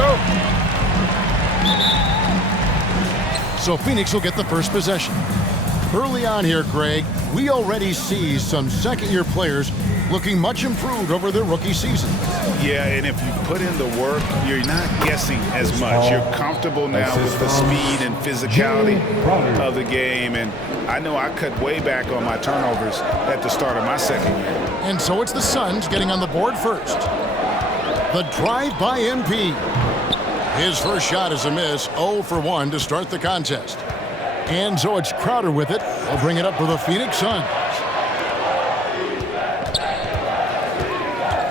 go. So Phoenix will get the first possession. Early on here, Greg, we already see some second-year players looking much improved over their rookie season. Yeah, and if you put in the work, you're not guessing as much. You're comfortable now with the speed and physicality of the game. And I know I cut way back on my turnovers at the start of my second year. And so it's the Suns getting on the board first. The drive by MP. His first shot is a miss, 0 for 1 to start the contest. And so it's Crowder with it. He'll bring it up for the Phoenix Suns.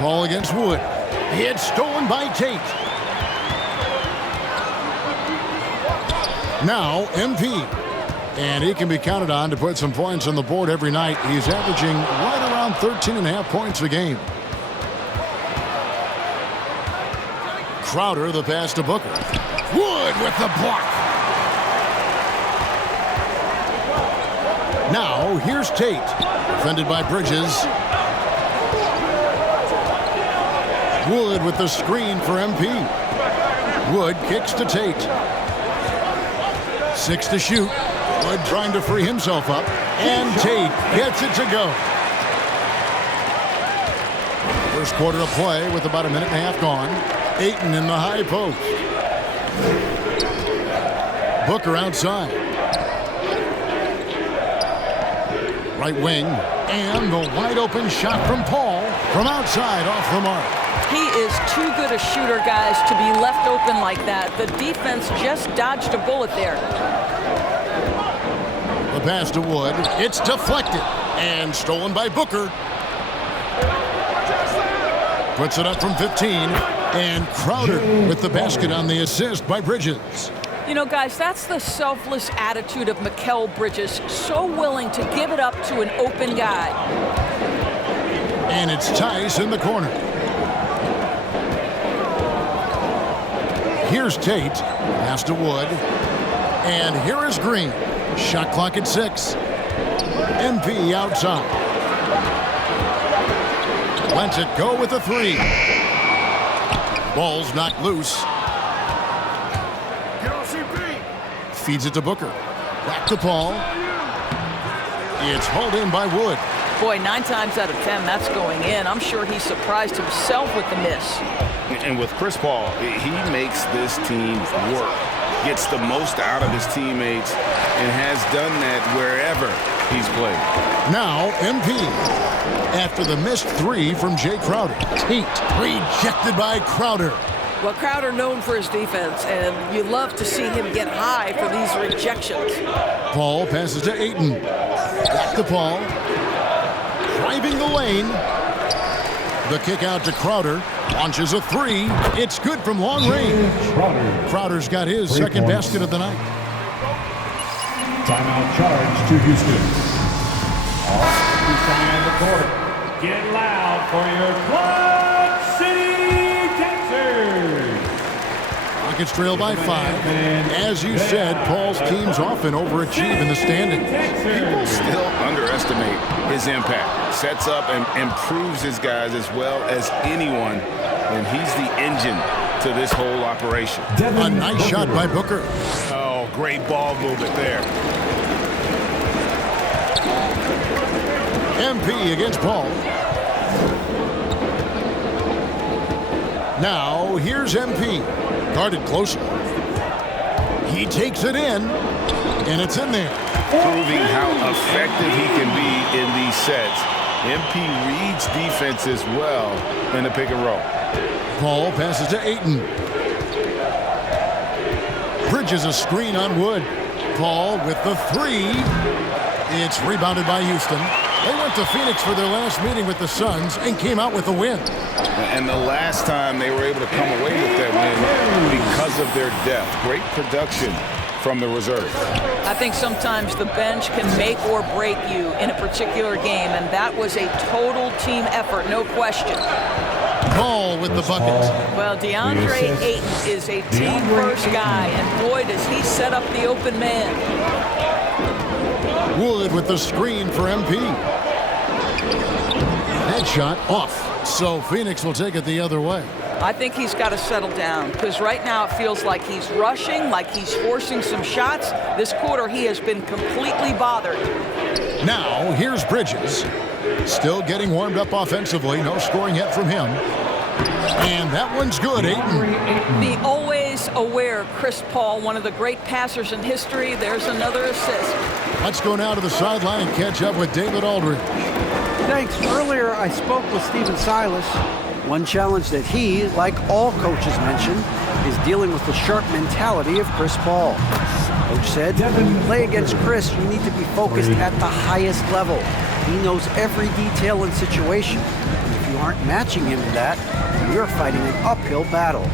Ball against Wood. It's stolen by Tate. Now MP. And he can be counted on to put some points on the board every night. He's averaging right around 13.5 points a game. Crowder, the pass to Booker. Wood with the block. Now, here's Tate. Defended by Bridges. Wood with the screen for MP. Wood kicks to Tate. 6 to shoot. Wood trying to free himself up. And Tate gets it to go. First quarter of play with about a minute and a half gone. Ayton in the high post. Booker outside. Right wing. And the wide open shot from Paul from outside off the mark. He is too good a shooter, guys, to be left open like that. The defense just dodged a bullet there. The pass to Wood. It's deflected and stolen by Booker. Puts it up from 15. And Crowder with the basket on the assist by Bridges. You know, guys, that's the selfless attitude of Mikal Bridges. So willing to give it up to an open guy. And it's Tice in the corner. Here's Tate. Pass to Wood. And here is Green. Shot clock at 6. MP outside. Lets it go with a 3. Ball's knocked loose. Feeds it to Booker. Back to Paul. It's hauled in by Wood. Boy, 9 times out of 10, that's going in. I'm sure he surprised himself with the miss. And with Chris Paul, he makes this team work. Gets the most out of his teammates and has done that wherever he's played. Now, MP. After the missed 3 from Jay Crowder. Tate rejected by Crowder. Well, Crowder known for his defense, and you love to see him get high for these rejections. Paul passes to Ayton. Back to Paul. Driving the lane. The kick out to Crowder. Launches a 3. It's good from long range. Crowder's got his second basket of the night. Timeout charge to Houston. Who's coming on the court? Get loud for your Club City Dancers. Rockets trail by 5. As you said, Paul's teams often overachieve in the standings. People still underestimate his impact. Sets up and improves his guys as well as anyone, and he's the engine to this whole operation. A nice shot by Booker. Oh, great ball movement there. MP against Paul. Now, here's MP. Guarded closely. He takes it in, and it's in there. Proving how effective he can be in these sets. MP reads defenses well in the pick and roll. Paul passes to Ayton. Bridges a screen on Wood. Paul with the 3. It's rebounded by Houston. They went to Phoenix for their last meeting with the Suns and came out with a win. And the last time they were able to come away with that win because of their depth. Great production from the reserve. I think sometimes the bench can make or break you in a particular game, and that was a total team effort, no question. Paul with the bucket. Well, DeAndre Ayton is a team-first guy, and boy, does he set up the open man. Wood with the screen for MP. Headshot off. So Phoenix will take it the other way. I think he's got to settle down because right now it feels like he's rushing, like he's forcing some shots. This quarter he has been completely bothered. Now here's Bridges. Still getting warmed up offensively. No scoring yet from him. And that one's good, Ayton. The always aware Chris Paul, one of the great passers in history. There's another assist. Let's go now to the sideline and catch up with David Aldridge. Thanks. Earlier I spoke with Stephen Silas. One challenge that he, like all coaches mention, is dealing with the sharp mentality of Chris Paul. Coach said, when you play against Chris, you need to be focused at the highest level. He knows every detail and situation. And if you aren't matching him in that, you're fighting an uphill battle.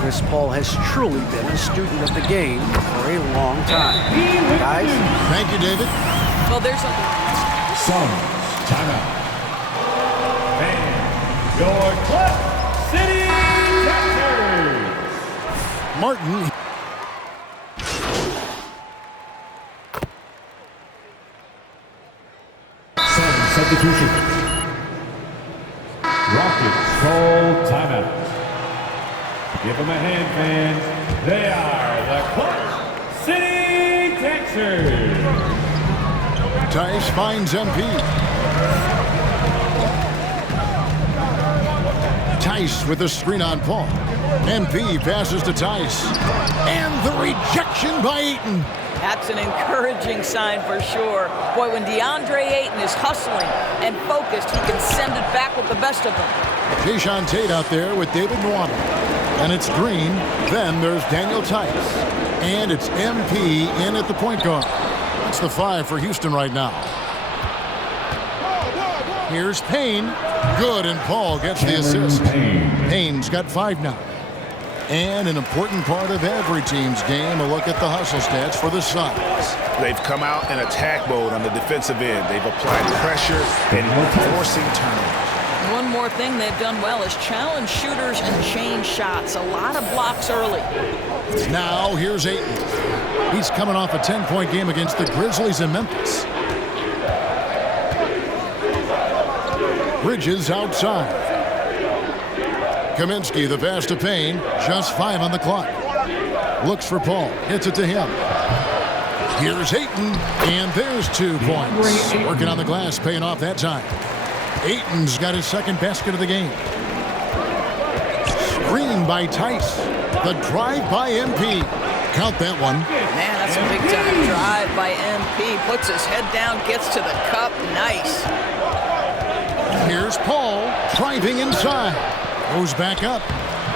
Chris Paul has truly been a student of the game for a long time. Guys? Thank you, David. Well, there's a... Suns, timeout. Your Clutch City Captors. Martin. Sun substitution. Rockets call timeout. Give them a hand, fans. They are the Clutch City Texans. Tice finds MP. Tice with the screen on Paul. MP passes to Tice. And the rejection by Ayton. That's an encouraging sign for sure. Boy, when DeAndre Ayton is hustling and focused, he can send it back with the best of them. Jae'Sean Tate out there with David Nwaba. And it's Green. Then there's Daniel Tice. And it's MP in at the point guard. That's the 5 for Houston right now. Here's Payne. Good, and Paul gets the assist. Payne's got 5 now. And an important part of every team's game, a look at the hustle stats for the Suns. They've come out in attack mode on the defensive end. They've applied pressure and forcing turnovers. One more thing they've done well is challenge shooters and change shots. A lot of blocks early. Now here's Ayton. He's coming off a 10-point game against the Grizzlies in Memphis. Bridges outside. Kaminsky, the pass to Payne. Just 5 on the clock. Looks for Paul. Hits it to him. Here's Ayton. And there's 2 points. Working on the glass, paying off that time. Ayton's got his second basket of the game. Screen by Tice. The drive by MP. Count that one. Man, that's a big-time drive by MP. Puts his head down, gets to the cup. Nice. Here's Paul driving inside. Goes back up,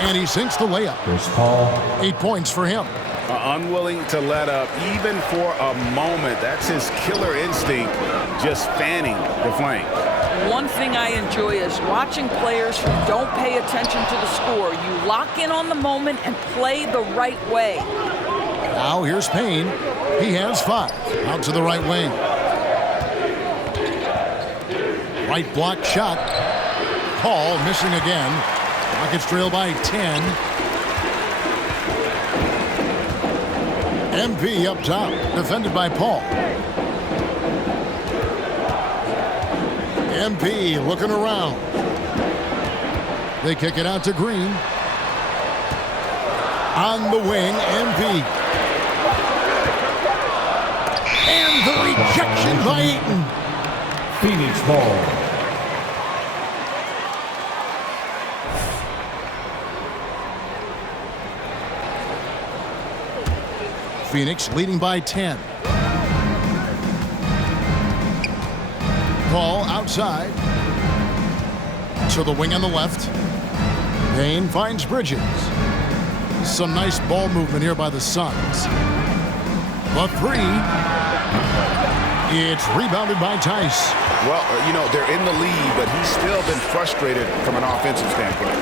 and he sinks the layup. Chris Paul. 8 points for him. Unwilling to let up, even for a moment. That's his killer instinct, just fanning the flame. One thing I enjoy is watching players who don't pay attention to the score. You lock in on the moment and play the right way. Now here's Payne. He has 5. Out to the right wing. Right block shot. Paul missing again. Rockets trail by 10. MP up top, defended by Paul. MP looking around. They kick it out to Green. On the wing, MP. And the rejection by Ayton. Phoenix ball. Phoenix leading by 10. Paul outside. To the wing on the left. Payne finds Bridges. Some nice ball movement here by the Suns. The 3. It's rebounded by Tice. Well, you know, they're in the lead, but he's still been frustrated from an offensive standpoint.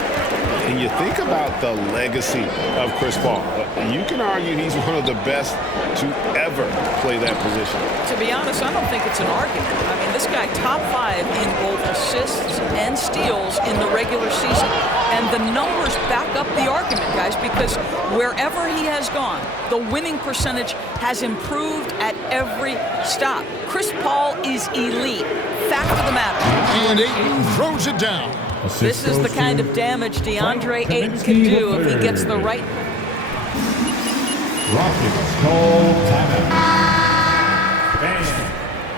And you think about the legacy of Chris Paul. You can argue he's one of the best to ever play that position. To be honest, I don't think it's an argument. I mean, this guy top 5 in both assists and steals in the regular season. And the numbers back up the argument, guys, because wherever he has gone, the winning percentage has improved at every stop. Chris Paul is elite. Fact of the matter. And Ayton throws it down. This is the kind of damage DeAndre Ayton can do if he gets the right. Rockets call timeout. And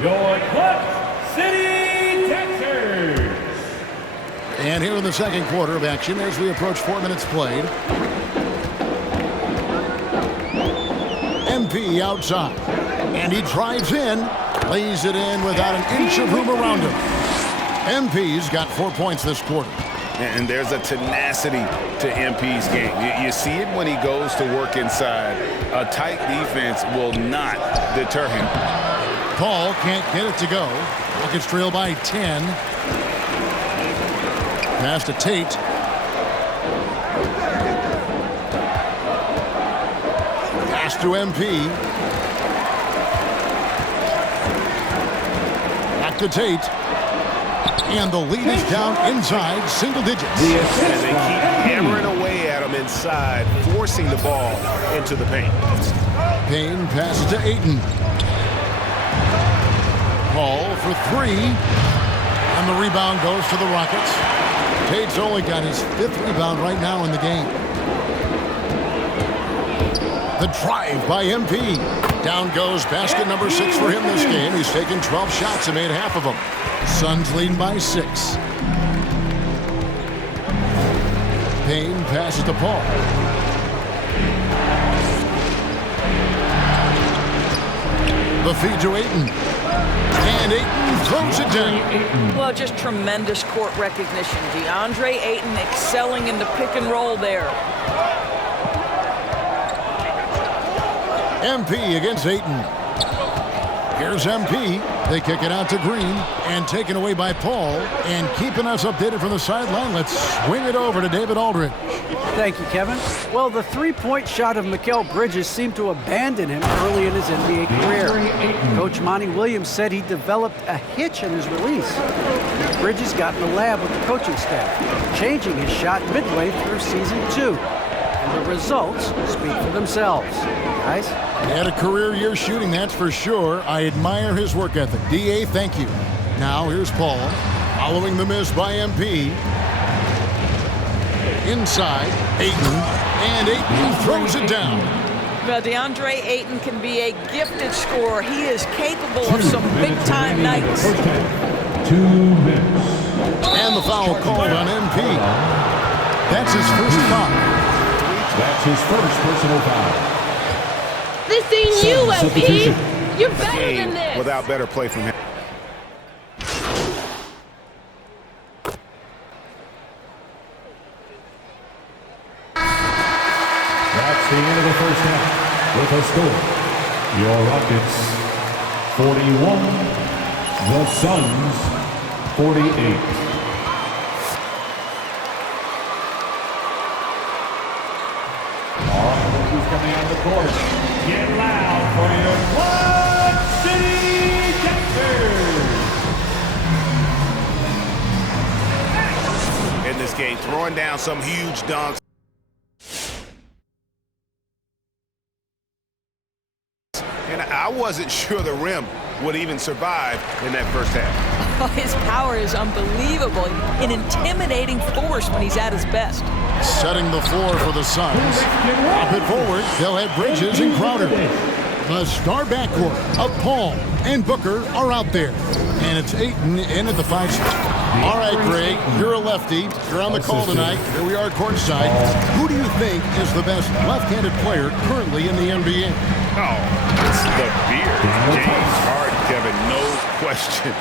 your Clutch City Dancers. And here in the second quarter of action as we approach 4 minutes played. MP outside. And he drives in. Lays it in without an inch of room around him. MP's got 4 points this quarter. And there's a tenacity to MP's game. You see it when he goes to work inside. A tight defense will not deter him. Paul can't get it to go. Rockets trail by 10. Pass to Tate. Pass to MP. Back to Tate. And the lead is down inside single digits. And they keep hammering away at him inside, forcing the ball into the paint. Payne passes to Ayton. Paul for three. And the rebound goes to the Rockets. Tate's only got his 5th rebound right now in the game. The drive by MP. Down goes basket number 6 for him this game. He's taken 12 shots and made half of them. Suns leading by 6. Payne passes to Paul. The feed to Ayton. And Ayton throws it down. Well, just tremendous court recognition. DeAndre Ayton excelling in the pick and roll there. MP against Ayton. Here's MP. They kick it out to Green and taken away by Paul. And keeping us updated from the sideline, let's swing it over to David Aldridge. Thank you, Kevin. Well, the three-point shot of Mikal Bridges seemed to abandon him early in his NBA career. Coach Monty Williams said he developed a hitch in his release. Bridges got in the lab with the coaching staff, changing his shot midway through season 2. And the results speak for themselves. Guys? He had a career year shooting, that's for sure. I admire his work ethic. D.A., thank you. Now here's Paul, following the miss by MP. Inside, Ayton, and Ayton throws it down. Well, DeAndre Ayton can be a gifted scorer. He is capable of some big-time nights. 2 minutes. And the foul called on MP. That's his first foul. That's his first personal foul. This ain't you, MP. You're better than this. Without better play from him. That's the end of the first half. With a score, your Rockets 41, the Suns 48. Who's coming out of the court? Get loud for your Clutch City Dancers. In this game, throwing down some huge dunks. And I wasn't sure the rim would even survive in that first half. Oh, his power is unbelievable. An intimidating force when he's at his best. Setting the floor for the Suns. Drop it forward. They'll have Bridges and Crowder. The star backcourt of Paul and Booker are out there. And it's Ayton in at the 5 spot. All right, Greg, you're a lefty. You're on the call tonight. Here we are courtside. Who do you think is the best left-handed player currently in the NBA? Oh, it's the beard. James Harden, Kevin, no question.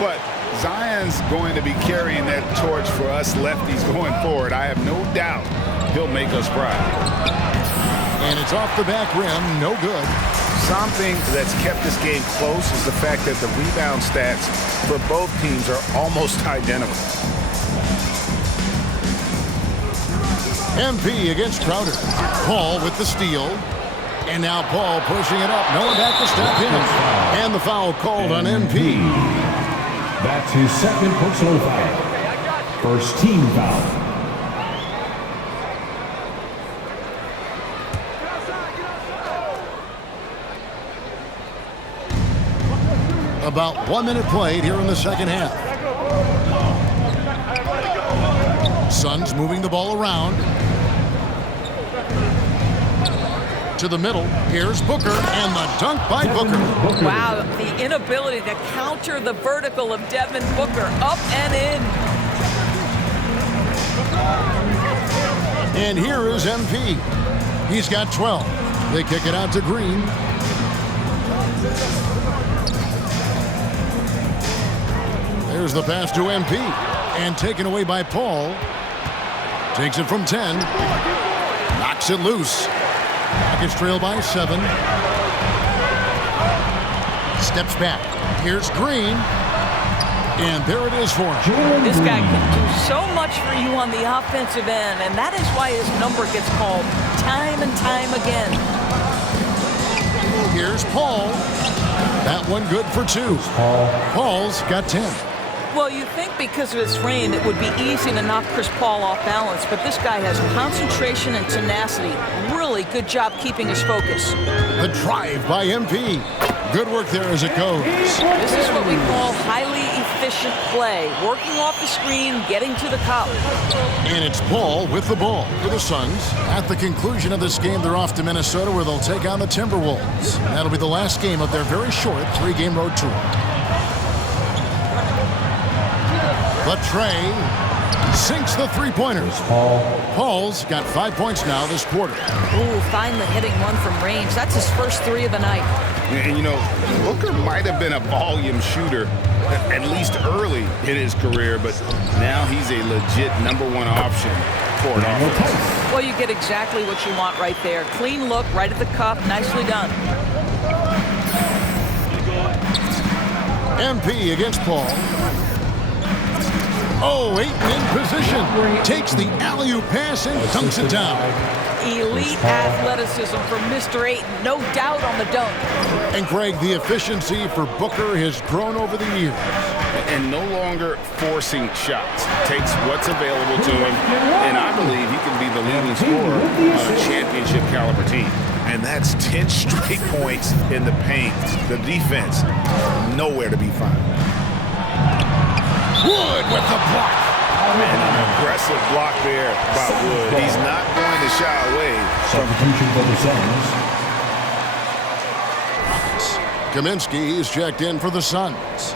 But Zion's going to be carrying that torch for us lefties going forward. I have no doubt he'll make us proud. And it's off the back rim, no good. Something that's kept this game close is the fact that the rebound stats for both teams are almost identical. MP against Crowder. Paul with the steal. And now Paul pushing it up. No one back to stop him. And the foul called on MP. That's his second personal foul. First team foul. About 1 minute played here in the second half. Suns moving the ball around. To the middle. Here's Booker, and the dunk by Booker. Wow, the inability to counter the vertical of Devin Booker. Up and in. And here is MP. He's got 12. They kick it out to Green. There's the pass to MP. And taken away by Paul. Takes it from 10. Knocks it loose. Rockets trail by 7. Steps back. Here's Green. And there it is for him. This guy can do so much for you on the offensive end, and that is why his number gets called time and time again. Here's Paul. That one good for 2. Paul's got 10. Well, you think because of his frame it would be easy to knock Chris Paul off balance, but this guy has concentration and tenacity. Really good job keeping his focus. The drive by MP. Good work there as it goes. This is what we call highly efficient play. Working off the screen, getting to the cup. And it's Paul with the ball for the Suns. At the conclusion of this game, they're off to Minnesota where they'll take on the Timberwolves. That'll be the last game of their very short 3-game road tour. But Trey sinks the three-pointers. Paul's got 5 points now this quarter. Ooh, finally hitting one from range. That's his first 3 of the night. And, you know, Booker might have been a volume shooter, at least early in his career, but now he's a legit #1 option for an offense. Well, you get exactly what you want right there. Clean look, right at the cup. Nicely done. MP against Paul. Oh, Ayton in position. Takes the alley-oop pass and dunks it down. Elite athleticism from Mr. Ayton. No doubt on the dunk. And Greg, the efficiency for Booker has grown over the years. And no longer forcing shots. Takes what's available to him, and I believe he can be the leading scorer on a championship caliber team. And that's 10 straight points in the paint. The defense, nowhere to be found. Wood with the block. And an aggressive block there by Wood. He's not going to shy away from Substitution for the Suns. Kaminsky is checked in for the Suns.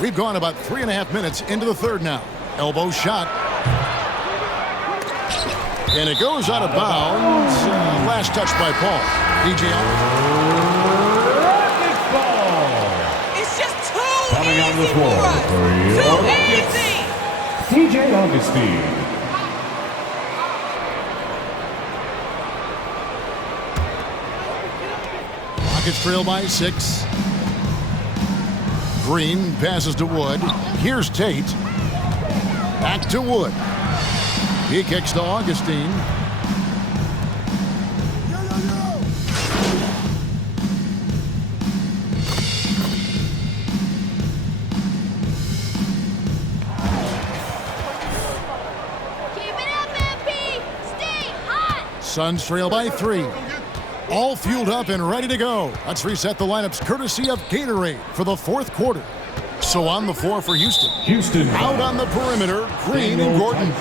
We've gone about 3.5 minutes into the third now. Elbow shot. And it goes out of bounds. Last touch by Paul. DJ Rockets ball. It's just too Coming on the easy floor for us. for your Too Rockets, easy. TJ Augustine. Rockets trail by 6. Green passes to Wood. Here's Tate. Back to Wood. He kicks to Augustine. Keep it up, MP. Stay hot. Suns trail by 3. All fueled up and ready to go. Let's reset the lineups courtesy of Gatorade for the fourth quarter. So on the floor for Houston. Houston Out on the perimeter, Green and Gordon.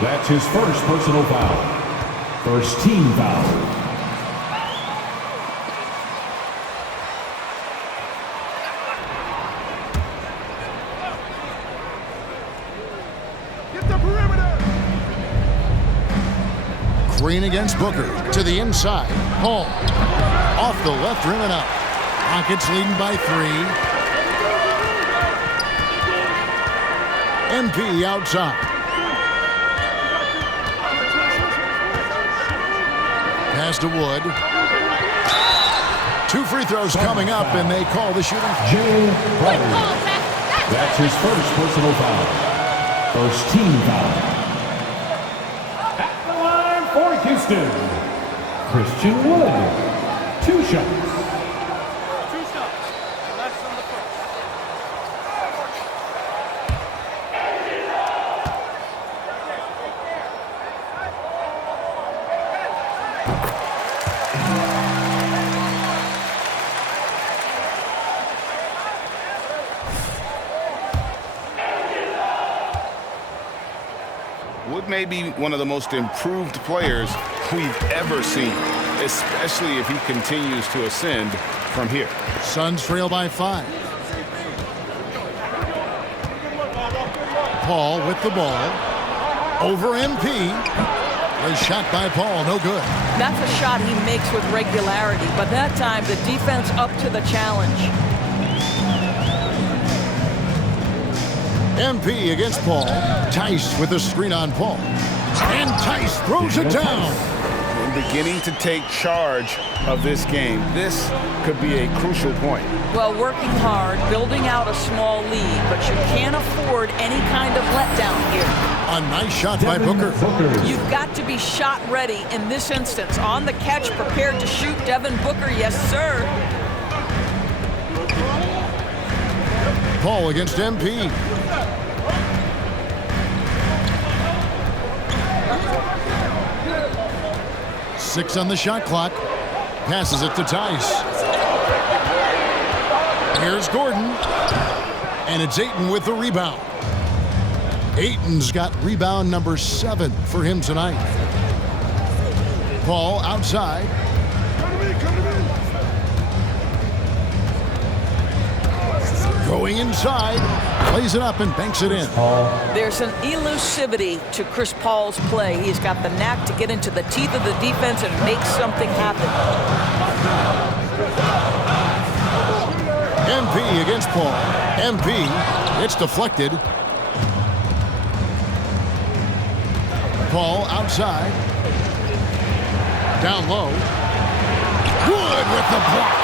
That's his first personal foul. First team foul. Green against Booker. To the inside. Paul. Off the left rim and out. Rockets leading by 3. MP outside. Pass to Wood. 2 free throws coming up, and they call the shooting. Jay Good Crowder. call, Zach. That's his first personal foul. First team foul. At the line for Houston, Christian Wood. 2 shots. Luke may be one of the most improved players we've ever seen, especially if he continues to ascend from here. Suns trail by 5. Paul with the ball. Over MP. A shot by Paul, no good. That's a shot he makes with regularity, but that time the defense up to the challenge. MP against Paul. Tice with a screen on Paul. And Tice throws it down. And beginning to take charge of this game. This could be a crucial point. Well, working hard, building out a small lead, but you can't afford any kind of letdown here. A nice shot by Booker. You've got to be shot ready in this instance. On the catch, prepared to shoot, Devin Booker, yes sir. Paul against MP. Six on the shot clock. Passes it to Tice. Here's Gordon. And it's Ayton with the rebound. Ayton's got rebound number 7 for him tonight. Paul outside. Going inside. Plays it up and banks it in. There's an elusivity to Chris Paul's play. He's got the knack to get into the teeth of the defense and make something happen. MP against Paul. MP, it's deflected. Paul outside. Down low. Good with the block.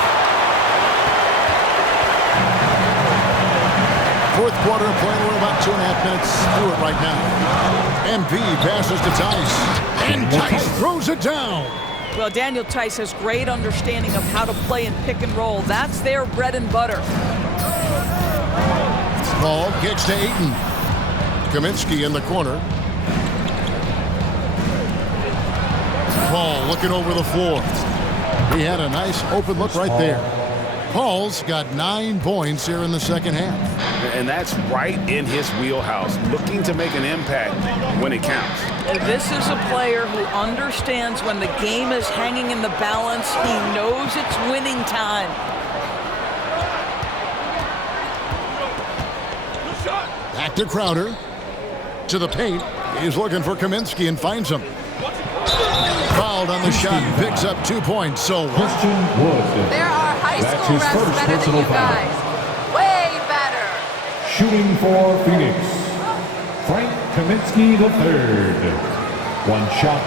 Fourth quarter of play. We're about 2.5 minutes through it right now. MP passes to Tice. And Tice throws it down. Well, Daniel Tice has great understanding of how to play in pick and roll. That's their bread and butter. Paul kicks to Ayton. Kaminsky in the corner. Paul looking over the floor. He had a nice open look right there. Paul's got 9 points here in the second half. And that's right in his wheelhouse, looking to make an impact when it counts. This is a player who understands when the game is hanging in the balance. He knows it's winning time. Back to Crowder. To the paint. He's looking for Kaminsky and finds him. Fouled on the shot. Picks up 2 points. So Christian Wood. There are high school refs better than you guys. Way better. Shooting for Phoenix, Frank Kaminsky III. 1 shot.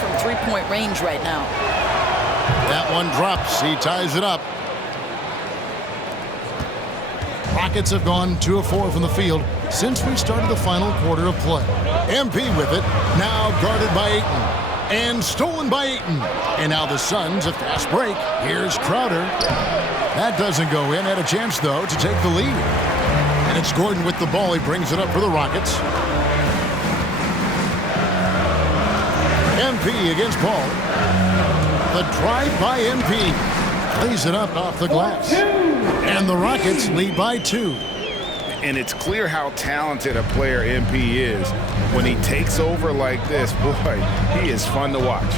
From three-point range right now. that one drops. He ties it up. Rockets have gone 2 of 4 from the field since we started the final quarter of play. MP with it, now guarded by Ayton. And stolen by Ayton. And now the Suns, a fast break. Here's Crowder. That doesn't go in. Had a chance, though, to take the lead. And it's Gordon with the ball. He brings it up for the Rockets. MP against Paul. The drive by MP. Plays it up off the glass. And the Rockets lead by 2. And it's clear how talented a player MP is. When he takes over like this, boy, he is fun to watch.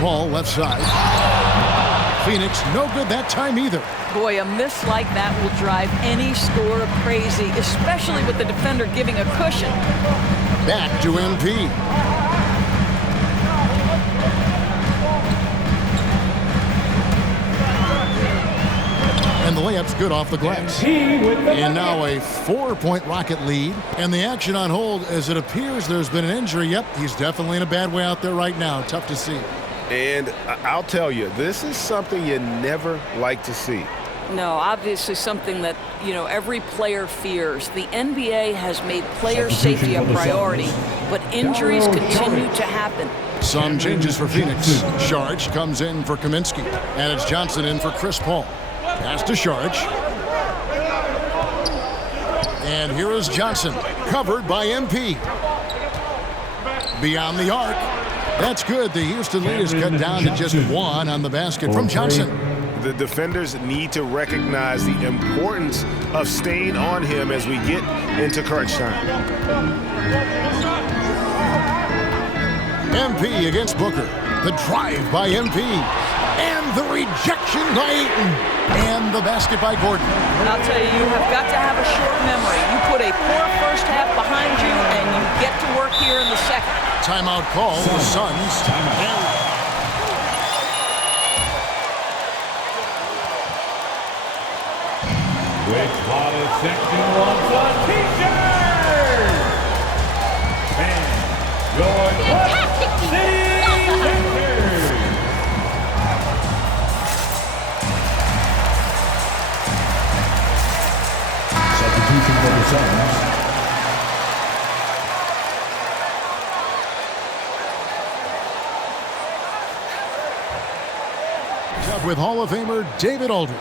Paul left side. Phoenix no good that time either. Boy, a miss like that will drive any scorer crazy, especially with the defender giving a cushion. Back to MP. And the layup's good off the glass. And now a 4-point Rocket lead. And the action on hold as it appears there's been an injury. Yep, he's definitely in a bad way out there right now. Tough to see. And I'll tell you, this is something you never like to see. No, obviously something that, every player fears. The NBA has made player safety a priority, but injuries continue to happen. Some changes for Phoenix. Sharge comes in for Kaminsky. And it's Johnson in for Chris Paul. Pass to Sharge. And here is Johnson, covered by MP. Beyond the arc. That's good. The Houston lead is cut down to just 1 on the basket from Johnson. The defenders need to recognize the importance of staying on him as we get into crunch time. MP against Booker. The drive by MP. And the rejection by Ayton. And the basket by Gordon. And I'll tell you, you have got to have a short memory. You put a poor first half behind you, and you get to work here in the second. Timeout call, the Suns. With hottest section wants a t-shirt. And your Fantastic City Sixers. Substitution for the Suns. Up with Hall of Famer David Aldridge.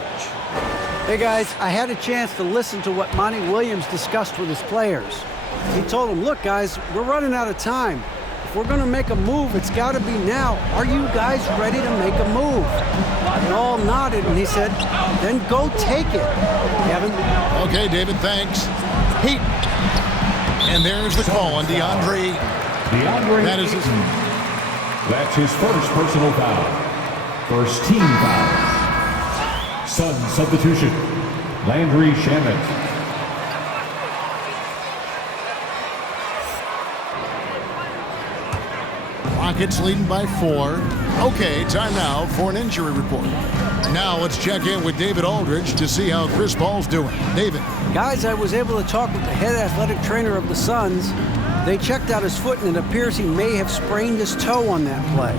Hey guys, I had a chance to listen to what Monty Williams discussed with his players. He told them, look guys, we're running out of time. If we're gonna make a move, it's gotta be now. Are you guys ready to make a move? They all nodded and he said, then go take it. Kevin? Okay, David, thanks. Heat. And there's the call on DeAndre. That is his... That's his first personal foul. First team foul. Sun substitution. Landry Shamet. Rockets leading by 4. Okay, time now for an injury report. Now let's check in with David Aldridge to see how Chris Paul's doing. David. Guys, I was able to talk with the head athletic trainer of the Suns. They checked out his foot and it appears he may have sprained his toe on that play.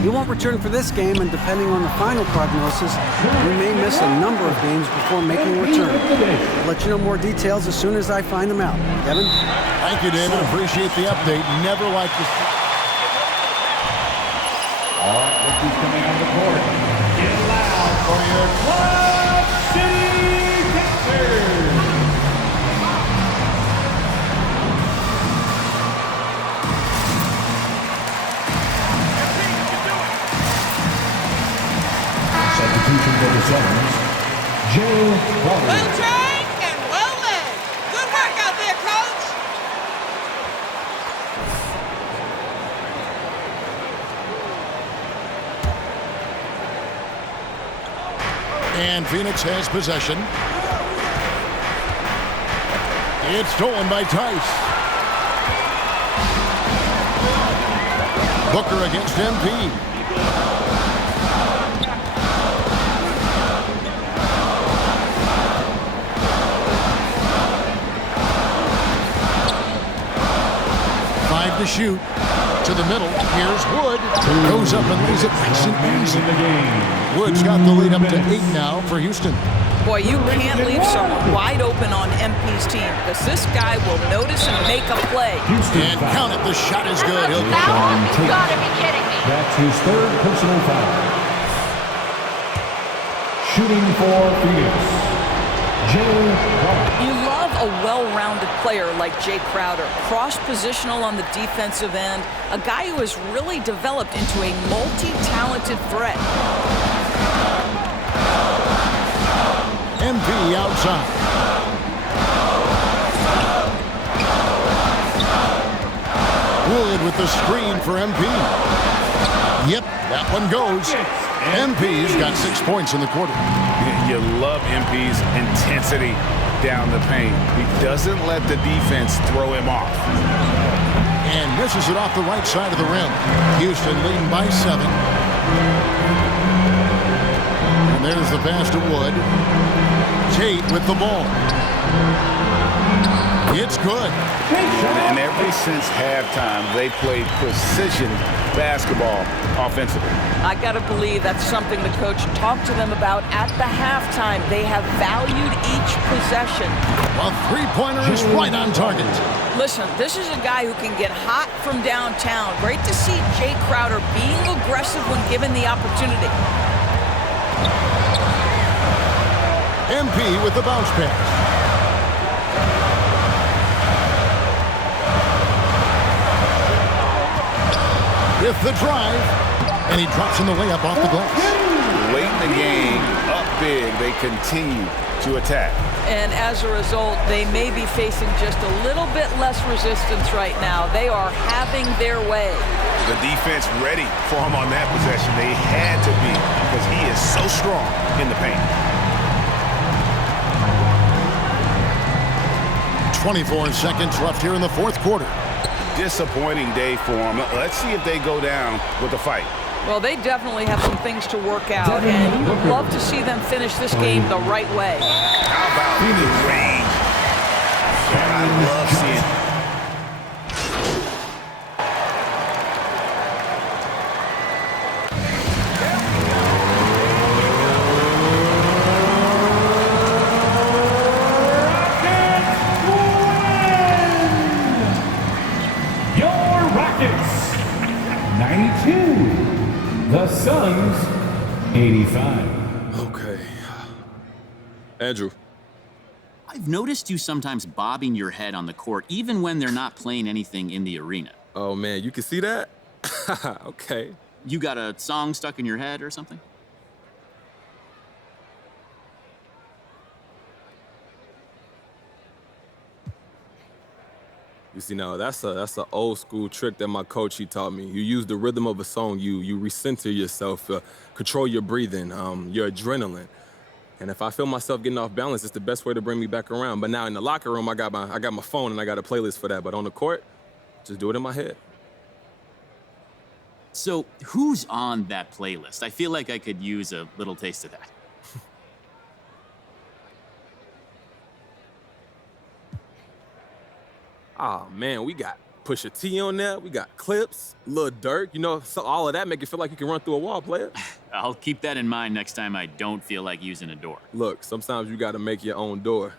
He won't return for this game, and depending on the final prognosis, he may miss a number of games before making a return. I'll let you know more details as soon as I find them out. Kevin? Thank you, David. Appreciate the update. Never liked this. All right, rookies coming on the court. Get loud for your Club City Sixers. Substitution for the Suns. Jay Crowder. Well trained and well led. Good work out there, coach. And Phoenix has possession. It's stolen by Tice. Booker against MP. 5 to shoot. To the middle. Here's Wood. Goes up and lays it nice and easy. Wood's got the lead up to 8 now for Houston. Boy, you can't leave someone wide open on MP's team because this guy will notice and make a play. And count it. The shot is good. He'll go. You gotta be kidding me. That's his third personal foul. Shooting for Phoenix. Jay Crowder. You love a well-rounded player like Jay Crowder, cross-positional on the defensive end, a guy who has really developed into a multi-talented threat. MP outside. Wood with the screen for MP. Yep, that one goes. MP's got 6 points in the quarter. You love MP's intensity down the paint. He doesn't let the defense throw him off. And misses it off the right side of the rim. Houston leading by 7. And there's the pass to Wood. Tate with the ball. It's good. And ever since halftime, they played precision basketball offensively. I got to believe that's something the coach talked to them about at the halftime. They have valued each possession. A three-pointer is right on target. Listen, this is a guy who can get hot from downtown. Great to see Jay Crowder being aggressive when given the opportunity. MP with the bounce pass. with the drive. And he drops in the layup off the glass. Late in the game, up big, they continue to attack. And as a result, they may be facing just a little bit less resistance right now. They are having their way. The defense ready for him on that possession. They had to be because he is so strong in the paint. 24 seconds left here in the fourth quarter. Disappointing day for them. Let's see if they go down with a fight. Well, they definitely have some things to work out, and you would love to see them finish this game the right way. How about the range? I love seeing Your Rockets, 92. The Suns, 85. Okay. Andrew. I've noticed you sometimes bobbing your head on the court, even when they're not playing anything in the arena. Oh, man, you can see that? Okay. You got a song stuck in your head or something? You see, now that's an old school trick that my coach, he taught me. You use the rhythm of a song, you recenter yourself, control your breathing, your adrenaline. And if I feel myself getting off balance, it's the best way to bring me back around. But now in the locker room, I got my phone and I got a playlist for that. But on the court, just do it in my head. So who's on that playlist? I feel like I could use a little taste of that. Oh, man, we got Pusha T on there. We got Clips, Lil Durk. You know, so all of that make you feel like you can run through a wall, player. I'll keep that in mind next time I don't feel like using a door. Look, sometimes you got to make your own door.